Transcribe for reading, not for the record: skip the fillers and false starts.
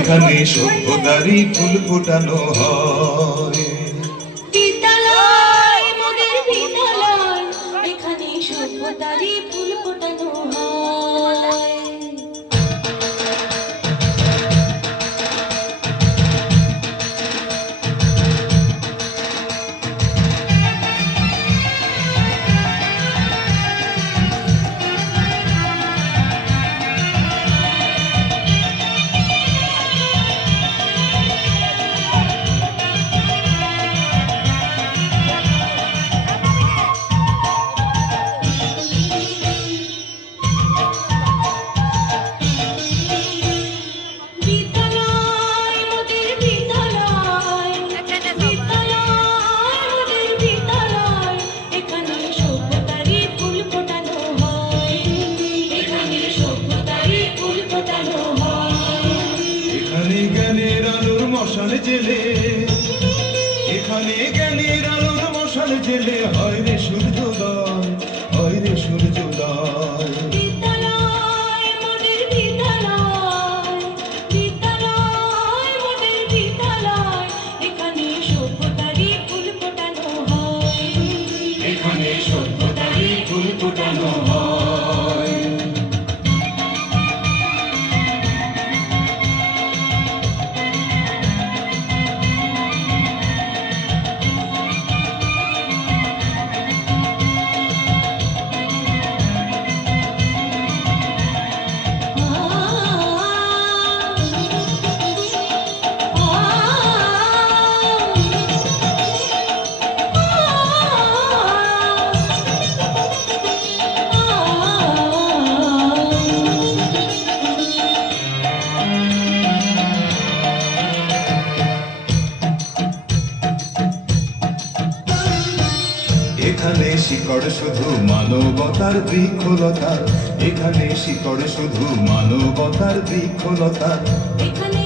এখানে সভ্যতারই ফুল ফোটানো হয়। বিদ্যালয় মোদের বিদ্যালয়, এখানে সভ্যতারই ফুল ফোটানো হয়। বিদ্যালয় মোদের বিদ্যালয়, বিদ্যালয় মোদের বিদ্যালয়, এখানে সভ্যতারই ফুল ফোটানো হয়। এখানে সভ্যতারই ফুল ফোটানো হয়। এখানে জ্ঞানের আলোর মশাল জেলে, এখানে জ্ঞানের আলোর মশাল জেলে হয় রে সূর্যোদয়, হয় রে সূর্যোদয়। বিদ্যালয় মোদের বিদ্যালয়, বিদ্যালয় মোদের বিদ্যালয়, এখানে সভ্যতারই ফুল ফোটানো হয়। এখানে সভ্যতারই ফুল ফোটানো হয়। এখানে শিকড় শুধু মানবতার বৃক্ষলতা, এখানে শিকড় শুধু মানবতার বৃক্ষলতা। এখানে